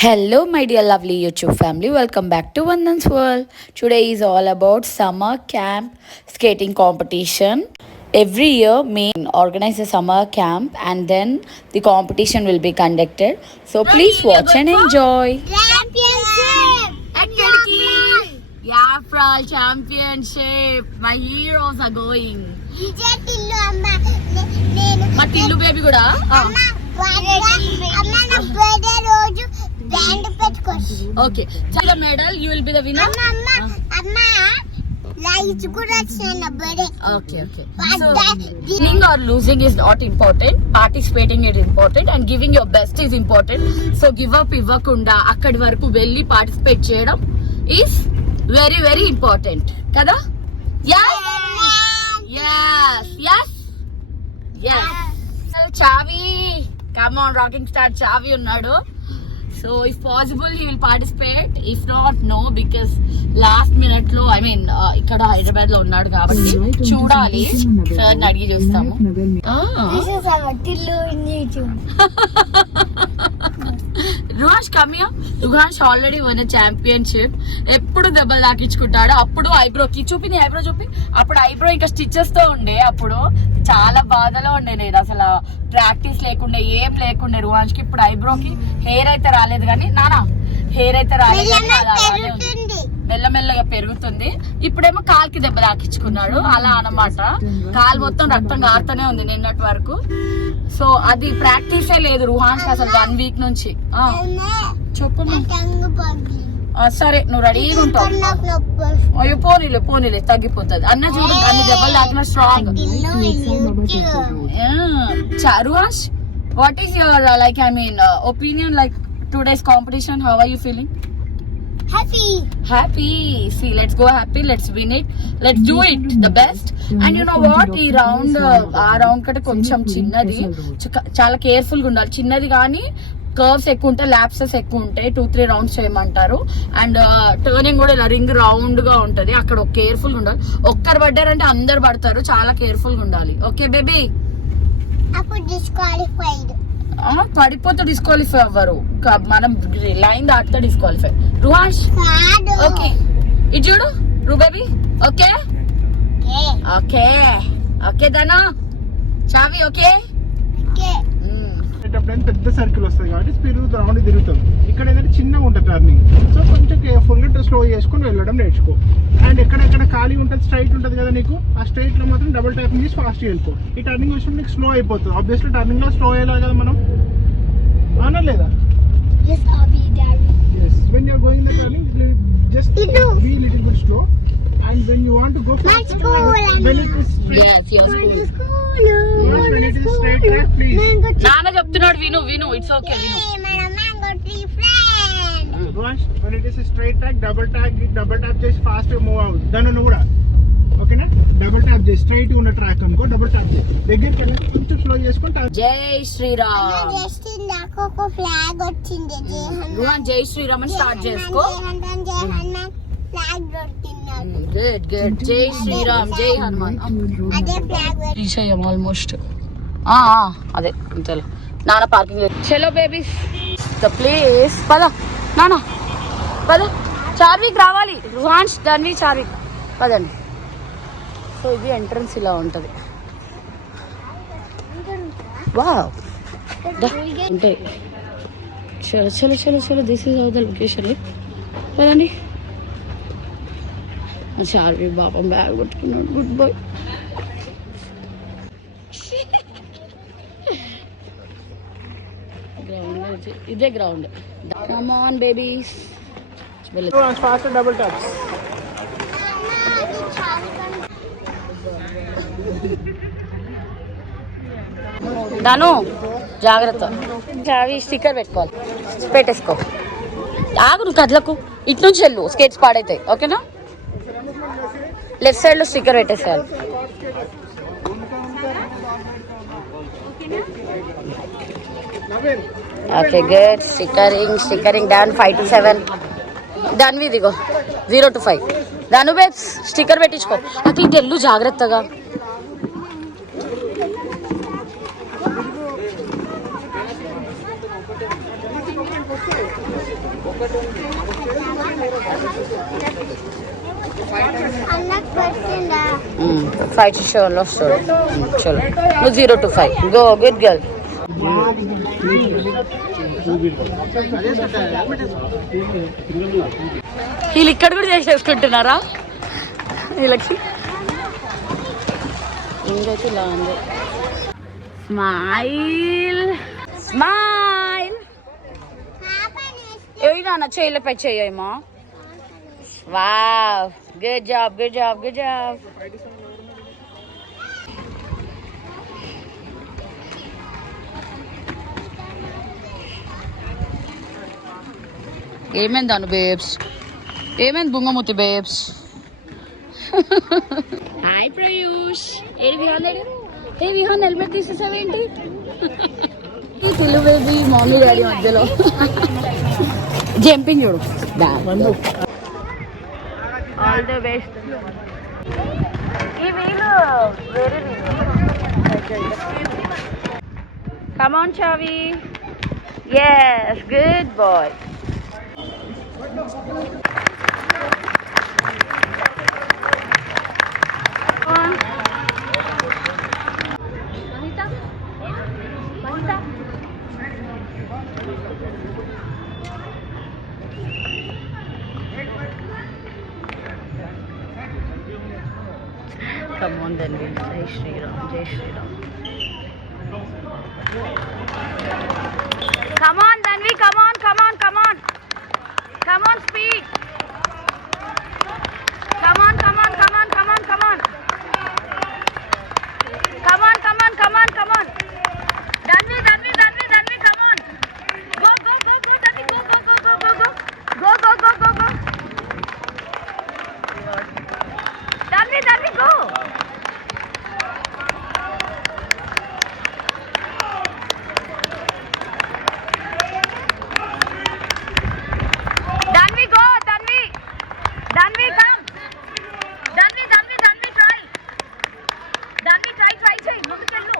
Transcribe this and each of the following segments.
Hello my dear lovely YouTube family, welcome back to Vandan's World. Today is all about summer camp skating competition. Every year may organize a summer camp and then the competition will be conducted. So please watch and enjoy. Championship! Yafral Championship! My heroes are going. మా Tillu baby కూడా okay చాలా medal you will be the winner okay so winning or losing is not important, participating is important and giving your best is important. So give up ఇవ్వకుండా అక్కడి వరకు వెళ్ళి participate చేయడం is very very important కదా. yes చావి come on rocking star చావి ఉన్నాడు. So if possible he will participate, if not no, because last minute లో I mean ఇక్కడ హైదరాబాద్ లో ఉన్నాడు కాబట్టి చూడాలి, సార్ అడిగి చూస్తాము. రుహాష్ కమియా, రుహాష్ ఆల్రెడీ వన్ ఛాంపియన్షిప్. ఎప్పుడు దెబ్బలు తాకించుకుంటాడు. అప్పుడు ఐబ్రోకి చూపి ఐబ్రో చూపి, అప్పుడు ఐబ్రో ఇంకా స్టిచెస్ తో ఉండే. అప్పుడు చాలా బాధలో ఉండే నేను, అసలు ప్రాక్టీస్ లేకుండే ఏం లేకుండే రుహాష్ కి. ఇప్పుడు ఐబ్రోకి హెయిర్ అయితే రాలేదు కానీ నానా హెయిర్ అయితే రాలేదు, మెల్లమెల్లగా పెరుగుతుంది. ఇప్పుడేమో కాలుకి దెబ్బ తాకించుకున్నాడు. అలా అన్నమాట, కాలు మొత్తం రక్తం కారుతూనే ఉంది నిన్నటి వరకు. సో అది ప్రాక్టీసే లేదు రుహాన్స్ అసలు 1 వీక్ నుంచి. చెప్పు సరే నువ్వు రెడీగా ఉంటావు. అయ్యో పోనీలే తగ్గిపోతుంది అన్న. చూడు అన్ని దెబ్బలు తాకిన strong. Ruhans, what is your like I mean opinion like today's competition? How are you feeling? Happy. See, let's go happy, let's win it, let's do it the best. And you know what, ఈ round ఆ round కంటే కొంచెం చిన్నది, చాలా careful గా ఉండాలి. చిన్నది కానీ కర్వ్స్ ఎక్కువ ఉంటాయి, ల్యాప్సెస్ ఎక్కువ ఉంటాయి. 2-3 రౌండ్స్ చేయమంటారు. అండ్ టర్నింగ్ కూడా ఇలా రింగ్ రౌండ్ గా ఉంటది. అక్కడ కేర్ఫుల్ గా ఉండాలి. ఒక్కరు పడ్డారంటే అందరు పడతారు, చాలా కేర్ఫుల్ గా ఉండాలి. Okay baby? పడిపోతే డిస్క్వాలిఫై అవ్వరు, మనం లైన్ దాటితే డిస్క్వాలిఫై. రుహాష్ ఓకే, ఇది చూడు బేబీ. ఓకే ఓకే దానా చావి ఓకే. పెద్ద సర్కిల్ వస్తుంది కాబట్టి స్పీడ్ రౌండ్ తిరుగుతాం. ఇక్కడ ఏదైతే చిన్నగా ఉంటుంది టర్నింగ్, సో కొంచెం కేర్ఫుల్గా స్లో చేసుకుని వెళ్ళడం నేర్చుకో. అండ్ ఎక్కడెక్కడ ఖాళీ ఉంటుంది, స్ట్రైట్ ఉంటుంది కదా నీకు, ఆ స్ట్రైట్ లో మాత్రం డబుల్ ట్యాపింగ్ చేసి ఫాస్ట్ వెళ్ళిపో. ఈ టర్నింగ్ వచ్చినప్పుడు నీకు స్లో అయిపోతుంది. ఆబ్వియస్లీ టర్నింగ్ లో స్లో అయ్యేలా కదా మనం, అవునా లేదా? when you are going in the turning, just be little bit slow. And when you want to go faster, when it is straight, yes your school when it is straight track, please. నాన్న చెప్తున్నాడు విను it's okay విను. when it is a straight track, double tap చేసి fast move out. దాన్ని కూడా ఓకేనా, double tap చేసి straight ఉన్న ట్రాక్ అనుకో, డబుల్ ట్యాప్ చేసి దగ్గరికి వెళ్ళి కొంచెం స్లో చేసుకుంటా. జై శ్రీరామ్. జై శ్రీరామ్ అని స్టార్ట్ చేసుకో. గుడ్ జై శ్రీరామ్, జై హనుమాన్. విషయం ఆల్మోస్ట్ అదే అంతే. నాన్న పార్కింగ్. చలో బేబీస్ ద ప్లేస్. పద నాన్న పద. చార్విక్ రావాలి, రుహాన్స్ ధన్వి చార్విక్ పదండి. సో ఇది ఎంట్రన్స్ ఇలా ఉంటుంది. వావ్ ఉంటాయి. చలో this is how the location. పదండి. చార్వి బాపం బ్యాగ్ కొట్టుకున్నాడు, గుడ్ బాయ్. గ్రౌండ్ ఇదే ground. Come on babies. Fast double taps. Danu జాగ్రత్త. చావి స్టిక్కర్ పెట్టుకోవాలి, పెట్టేసుకో. ఆగు నువ్వు కదలకు, ఇటు నుంచి వెళ్ళు, స్కేట్స్ పాడైతాయి. ఓకేనా? లెఫ్ట్ సైడ్ లో స్టిక్కర్ పెట్టేసేయాలి. Okay good. Stickering done. 5 to 7 done. ఇదిగో 0 to 5. దాను బేబ్స్ స్టిక్కర్ పెట్టించుకో. అటు ఇటు వెళ్ళు జాగ్రత్తగా. 5 షోలో వస్తాడు. చలో నువ్వు 0 to 5 గో గుడ్ గర్ల్. వీళ్ళు ఇక్కడ కూడా చేసేసుకుంటున్నారా వీళ్ళకి? ఇంకైతే ఇలా ఉంది. Smile smile. ఏనా చేయలేపై చెయ్యమా. Wow good job good job good job. ఏమైంది అను బేబ్స్? ఏమైంది బుంగమూతి బేబ్స్? హాయ్ ప్రయూష్. ఏది విహాన్? ఏ విహాన్ హెల్మెట్ తీసేసావేంటి? తెలుగు బేబీ మమ్మీ డాడీ మధ్యలో జంపింగ్ చూడు. All the best. ఈ వీలు వేరే come on Chavi. yes good boy. Come on then, Jai Shri Ram, Jai Shri Ram. Come on Dhanvi, come on, come on, come on. Come on, speed. Come on, come on, come on, come on, come on. Come on, come on, come on, come on. Dhanvi, Dhanvi, Dhanvi, Dhanvi, come on. Go, go, go, go, Dhanvi, go, go, go, go, go, go. Go, go, go, go, go. Dhanvi, Dhanvi, go. Dhanvi, go, Dhanvi. Dhanvi, come. Dhanvi, Dhanvi, Dhanvi, try. Dhanvi, try, try. Look at you.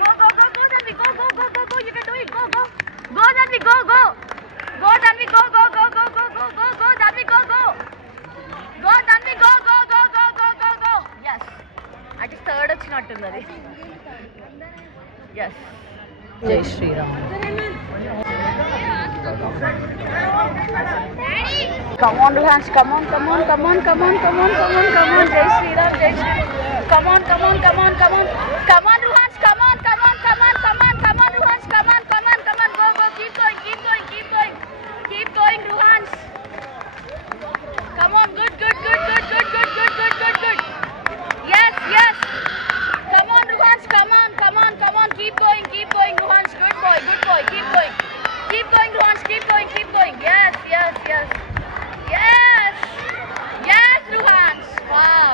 Go, go, go, go, Dhanvi, go, go, go, go, go. You can do it. Go, go. Go, Dhanvi, go, go. Go, Dhanvi, go, go, go, go, go, go, go, go, Dhanvi, go, go. Go, Dhanvi, go, go, go, go, go, go, go. Yes. At least third వచ్చినట్టుంది అది. Yes. జై Sriram. Come on, Ruhans, come on, come on, come on, come on, come on, come on, come on. Jai Shri Ram, Jai Shri Ram. Come on, come on, come on, come on. Come on, Ruhans, come on, come on, come on, come on, come on, Ruhans, come on, come on, come on. Go, go, keep going, keep going, keep going. Keep going, Ruhans. Come on, good, good, good, good, good, good, good, good, good, good. Yes, yes. Come on, Ruhans, come on, come on, come on. Keep going, Ruhans. Good boy, keep going. Keep going, Ruhans, keep going, keep going. Yes, yes, yes. Yes! Yes, Ruhans! Wow!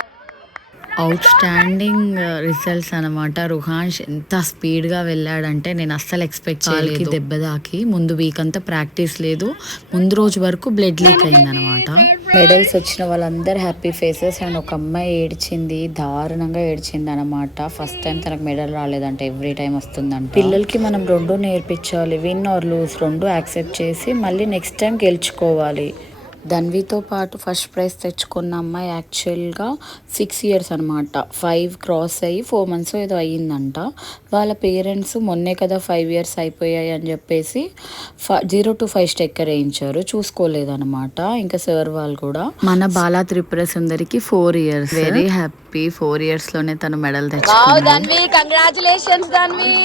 Out standing results అనమాట. రుహాన్ష్ ఎంత స్పీడ్గా వెళ్ళాడంటే నేను అస్సలు expect చేయలేదు. దెబ్బ తాకి ముందు week అంతా ప్రాక్టీస్ లేదు, ముందు రోజు వరకు బ్లడ్ లీక్ అయిందనమాట. మెడల్స్ వచ్చిన వాళ్ళందరూ హ్యాపీ ఫేసెస్ అండ్ ఒక అమ్మాయి ఏడ్చింది, దారుణంగా ఏడ్చింది అనమాట. ఫస్ట్ టైం తనకు మెడల్ రాలేదంటే, ఎవ్రీ టైం వస్తుందంట. పిల్లలకి మనం రెండు నేర్పించాలి, విన్ ఆర్ లూజ్ రెండు యాక్సెప్ట్ చేసి మళ్ళీ నెక్స్ట్ టైం గెలుచుకోవాలి. ధన్వితో పాటు ఫస్ట్ ప్రైజ్ తెచ్చుకున్న అమ్మాయి యాక్చువల్గా 6 years అనమాట. 5 క్రాస్ అయ్యి 4 months ఏదో అయ్యిందంట. వాళ్ళ పేరెంట్స్ మొన్నే కదా 5 years అయిపోయాయి అని చెప్పేసి 0 to 5 స్టెక్కర్ వేయించారు, చూసుకోలేదన్నమాట. ఇంకా సార్ వాళ్ళు కూడా. మన బాలా త్రిపుర సుందరికి 4 years. Very happy. 4 years లోనే తను మెడల్ తెచ్చుకుంది. Dhanvi, congratulations Dhanvi,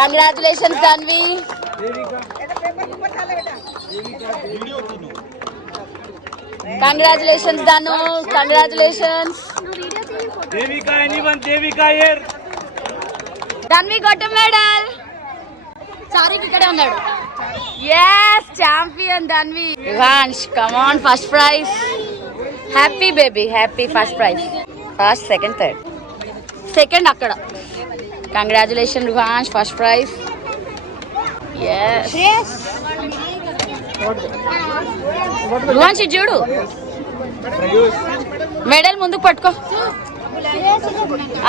congratulations Dhanvi. Congratulations Danu, congratulations. Devika, anyone? Devika here. Dhanvi got a medal. Sorry, ikkade unnadu. Yes, champion Dhanvi. Ruhansh, come on, first prize. Happy baby, happy first prize. First, second, third. Second akkada. Congratulations Ruhansh, first prize. Yes. Yes. Ruhansh ఇది చూడు, medal ముందుకు పట్టుకో.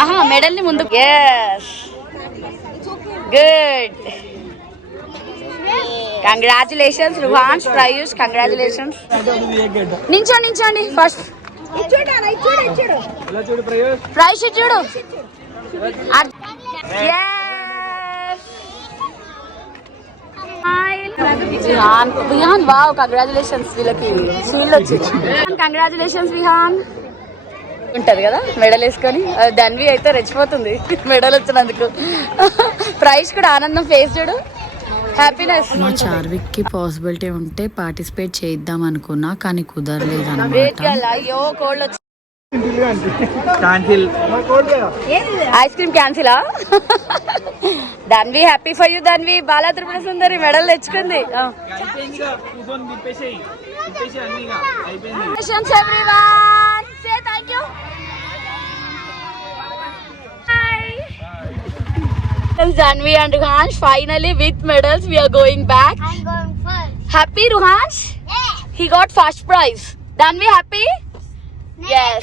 ఆహా, medal ని ముందుకు. Yes, good. Congratulations Ruhansh, Prayush, congratulations. నించోండి first. Prayush చూడు. Vihaan wow, congratulations. వీళ్ళకి షీల్డ్ వచ్చింది. కంగ్రాచులేషన్స్ విహాన్. ఉంటది కదా మెడల్ వేసుకొని. ధన్వి అయితే రెచ్చిపోతుంది మెడల్ వచ్చినందుకు. ప్రైజ్ కూడా ఆనందం ఫేస్ చూడు, హ్యాపీనెస్. మా చార్విక్కి పాసిబిలిటీ ఉంటే పార్టిసిపేట్ చేద్దాం అనుకున్నా, కానీ కుదరలేదు వెయిట్ అన్నమాట. అయ్యో కోల్డ్ వచ్చి ఐస్ క్రీమ్ క్యాన్సిలా? Dhanvi happy for you Dhanvi. Bala Tripura Sundari medal తెచ్చుకుంది. Janvi and Ruhansh finally with medals. We are going back. I'm going first. Happy Ruhansh? Yeah. He got first prize. Janvi happy? Yes.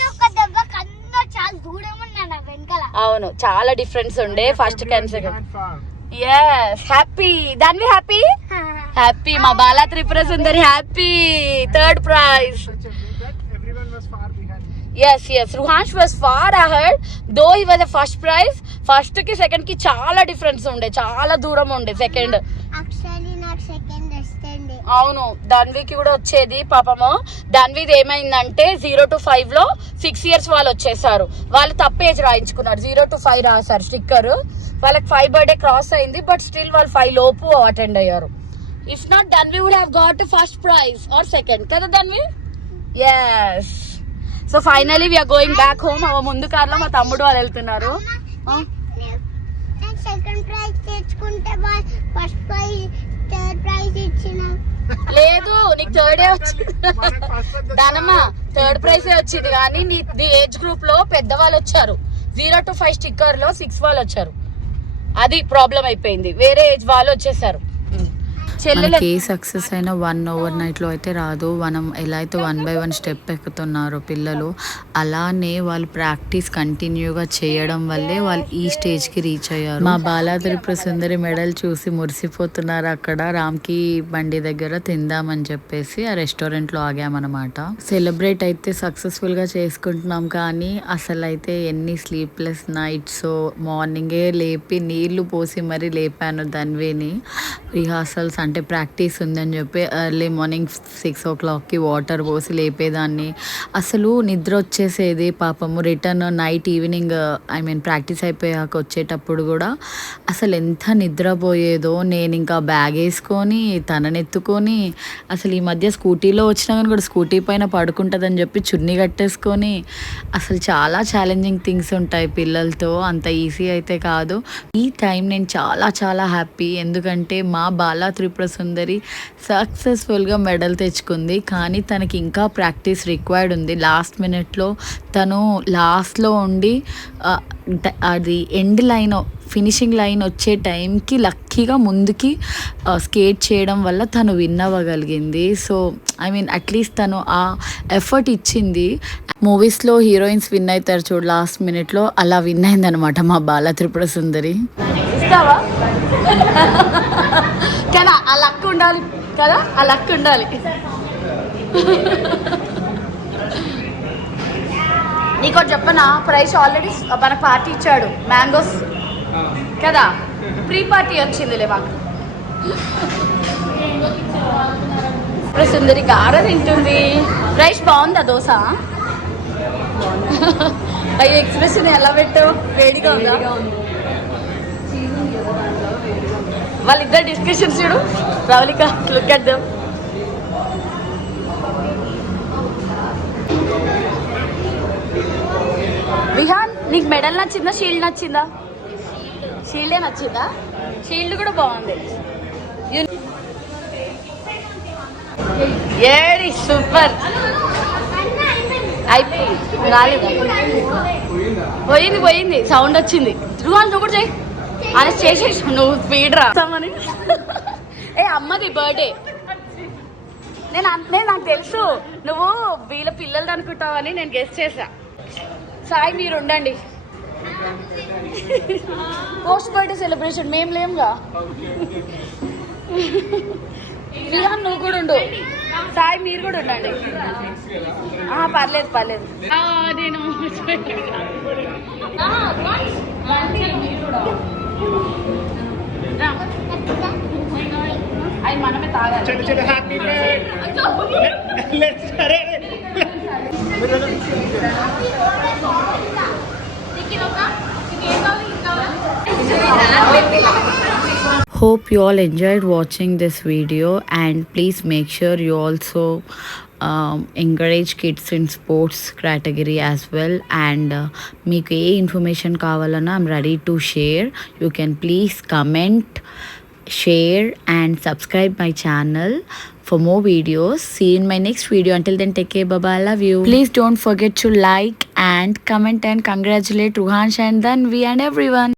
చాలా దూరం ఉన్నాను వెనకాల. అవును, చాలా డిఫరెన్స్ ఉండే first and second. yes happy. Janvi happy? Happy. మా Bala Tripura Sundari happy. Third prize. yes Ruhansh was far ahead though he was the first prize. First కి second కి చాలా డిఫరెన్స్ ఉండే, చాలా దూరం ఉండే సెకండ్. యాక్చువల్లీ నాకు సెకండ్ వస్తుంది. అవును, ధన్వికి కూడా వచ్చేది పాపము. ధన్విది ఏమైందంటే 0 to 5 లో 6 years వాళ్ళు వచ్చేసారు. వాళ్ళు తప్పు ఏజ్ రాయించుకున్నారు, 0 to 5 రాశారు స్టిక్కర్. వాళ్ళకి 5 బర్త్డే క్రాస్ అయింది, బట్ స్టిల్ వాళ్ళు 5 లోపు అటెండ్ అయ్యారు. If not Dhanvi would have got first prize or second కదా Dhanvi. yes so finally we are going back home. ముందు కార్లో మా తమ్ముడు వాళ్ళు వెళ్తున్నారు. సెకండ్ ప్రైజ్ తెచ్చుకుంటే ఫస్ట్ ప్రైజ్ థర్డ్ ప్రైజ్ ఇచ్చిన. లేదు, నీకు థర్డే వచ్చింది దానమ్మా, థర్డ్ ప్రైజ్ వచ్చింది. కానీ నీ ఏజ్ గ్రూప్ లో పెద్దవాళ్ళు వచ్చారు. 0 to 5 స్టిక్కర్ లో 6 వాళ్ళు వచ్చారు. అది ప్రాబ్లం అయిపోయింది, వేరే ఏజ్ వాళ్ళు వచ్చేసారు. మనకి ఏ సక్సెస్ అయినా 1 overnight లో అయితే రాదు. మనం ఎలా అయితే 1 by 1 స్టెప్ ఎక్కుతున్నారో పిల్లలు, అలానే వాళ్ళు ప్రాక్టీస్ కంటిన్యూగా చేయడం వల్లే వాళ్ళు ఈ స్టేజ్కి రీచ్ అయ్యారు. మా బాలా త్రిపుర సుందరి మెడల్ చూసి మురిసిపోతున్నారు. అక్కడ రామ్కి బండి దగ్గర తిందామని చెప్పేసి ఆ రెస్టారెంట్లో ఆగామన్నమాట. సెలబ్రేట్ అయితే సక్సెస్ఫుల్గా చేసుకుంటున్నాం, కానీ అసలు అయితే ఎన్ని స్లీప్లెస్ నైట్స్. మార్నింగే లేపి నీళ్లు పోసి మరీ లేపాను ధన్విని. రిహార్సల్స్ అంటే ప్రాక్టీస్ ఉందని చెప్పి ఎర్లీ మార్నింగ్ 6 o'clockకి వాటర్ పోసి లేపేదాన్ని. అసలు నిద్ర వచ్చేసేది పాపము. రిటర్న్ నైట్ ఈవినింగ్ ప్రాక్టీస్ అయిపోయాక వచ్చేటప్పుడు కూడా అసలు ఎంత నిద్రపోయేదో. నేను ఇంకా బ్యాగ్ వేసుకొని తననెత్తుకొని, అసలు ఈ మధ్య స్కూటీలో వచ్చినా కానీ కూడా స్కూటీ పైన పడుకుంటుందని చెప్పి చున్నీ కట్టేసుకొని, అసలు చాలా ఛాలెంజింగ్ థింగ్స్ ఉంటాయి పిల్లలతో. అంత ఈజీ అయితే కాదు. ఈ టైం నేను చాలా చాలా హ్యాపీ, ఎందుకంటే మా బాలా త్రిపుర సుందరి సక్సెస్ఫుల్గా మెడల్ తెచ్చుకుంది. కానీ తనకి ఇంకా ప్రాక్టీస్ రిక్వైర్డ్ ఉంది. లాస్ట్ మినిట్లో తను లాస్ట్లో ఉండి అది ఎండ్ లైన్ ఫినిషింగ్ లైన్ వచ్చే టైంకి లక్కీగా ముందుకి స్కేట్ చేయడం వల్ల తను విన్ అవ్వగలిగింది. సో అట్లీస్ట్ తను ఆ ఎఫర్ట్ ఇచ్చింది. మూవీస్లో హీరోయిన్స్ విన్ అవుతారు చూడు లాస్ట్ మినిట్లో, అలా విన్ అయిందనమాట మా బాలా త్రిపుర సుందరి. ఇస్తావా? కానీ ఆ లక్ ఉండాలి కదా, ఆ లక్ ఉండాలి. నీకు చెప్పనా, ప్రైస్ ఆల్రెడీ మనకు పార్టీ ఇచ్చాడు, మ్యాంగోస్ కదా, ప్రీ పార్టీ వచ్చిందిలే మాకు. ఇప్పుడు సుందరి గార తింటుంది. ప్రైస్ బాగుందా దోశ? అయ్యో ఎక్స్ప్రెషన్ ఎలా పెట్టావు? వేడిగా ఉందా? వాళ్ళిద్దరు డిస్కషన్స్ చూడు. Pravalika look at them. Vihaan, నీకు మెడల్ నచ్చిందా షీల్డ్ నచ్చిందా? షీల్డే నచ్చిందా? షీల్డ్ కూడా బాగుంది. AD super. అయిపోయింది, రాలేదు. పోయింది, సౌండ్ వచ్చింది. రుహాన్ నువ్వు కూడా చేయి. అలా చేసేసి నువ్వు స్పీడ్ రామని. అమ్మది బర్త్డే. నాకు తెలుసు నువ్వు వీళ్ళ పిల్లలు అనుకుంటావని నేను గెస్ట్ చేసా. సాయి మీరు ఉండండి, పోస్ట్ బర్త్డే సెలబ్రేషన్ మేము లేముగా. శ్రీహాన్ నువ్వు కూడా ఉండు, సాయి మీరు కూడా ఉండండి. పర్లేదు పర్లేదు. నేను అది మనమే తాగాలి. చలో చలో హ్యాపీ లెట్స్ అరే Hope you all enjoyed watching this video, and please make sure you also encourage kids in sports category as well. And మీకు ఏ ఇన్ఫర్మేషన్ కావాలన్నా I'm ready to share. You can please comment, share and subscribe my channel for more videos. See you in my next video. Until then, take care. Bye bye. I love you. Please don't forget to like and comment and congratulate Ruhansh and Dhanvi and everyone.